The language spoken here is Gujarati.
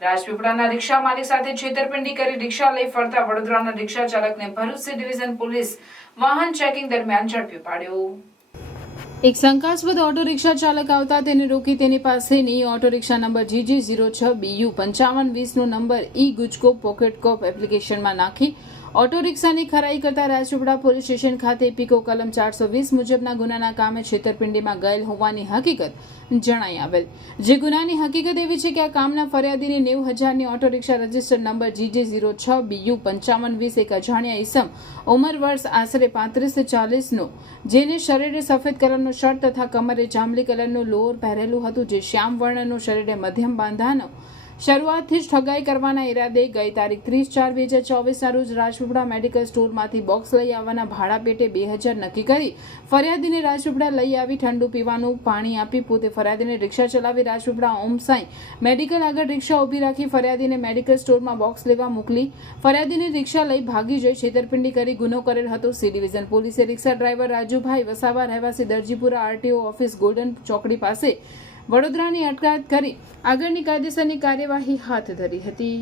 રાજપીપળાના રિક્ષા માલિક સાથે છેતરપિંડી કરી રિક્ષા લઈ ફરતા વડોદરાના રિક્ષા ચાલકને ભરૂચ સી ડિવિઝન પોલીસ વાહન ચેકિંગ દરમિયાન ઝડપી પાડ્યો। એક શંકાસ્પદ ઓટો રિક્ષા ચાલક આવતા તેને રોકી તેની પાસેની ઓટો રિક્ષા નંબર GG06BU 5520 નો નંબર ગુજકો પોકેટ કોપ એપ્લિકેશનમાં નાખી ઓટો રિક્ષાની ખરાઈ કરતા રાજપીપળા પોલીસ સ્ટેશન ખાતે પીકો કલમ 420 મુજબના ગુનાના કામે છેતરપિંડીમાં ગયેલ હોવાની હકીકત જણાઈ આવેલ। જે ગુનાની હકીકત એવી છે કે આ કામના ફરિયાદીની 90,000ની auto rickshaw registered number GG06BU 5520 એક અજાણ્યા ઈસમ ઉંમર વર્ષ આશરે 35-40 નો જેને શરીરે સફેદ કલરનો શર્ટ તથા કમરે જાંબલી કલરનું લોઅર પહેરેલું હતું, જે શ્યામ વર્ણનું શરીરે મધ્યમ બાંધાનો શરૂઆતથી જ ઠગાઈ કરવાના ઈરાદે ગઈ તારીખ 30/4/2024 રોજ રાજપીપળા મેડિકલ સ્ટોરમાંથી બોક્સ લઈ આવવાના ભાડા પેટે 2,000 નક્કી કરી ફરિયાદીને રાજપીપળા લઈ આવી ઠંડુ પીવાનું પાણી આપી પોતે ફરિયાદીને રિક્ષા ચલાવી રાજપીપળા ઓમ સાઈ મેડિકલ આગળ રિક્ષા ઊભી રાખી ફરિયાદીને મેડિકલ સ્ટોરમાં બોક્સ લેવા મોકલી ફરિયાદીને રિક્ષા લઈ ભાગી જઈ છેતરપિંડી કરી ગુનો કરેલ હતો। સી ડિવિઝન પોલીસે રિક્ષા ડ્રાઈવર રાજુભાઈ વસાવા રહેવાસી દરજીપુરા RTO ઓફિસ ગોલ્ડન ચોકડી પાસે વડોદરાની અટકાયત કરી આગળની કાયદેસરની કાર્યવાહી હાથ ધરી હતી।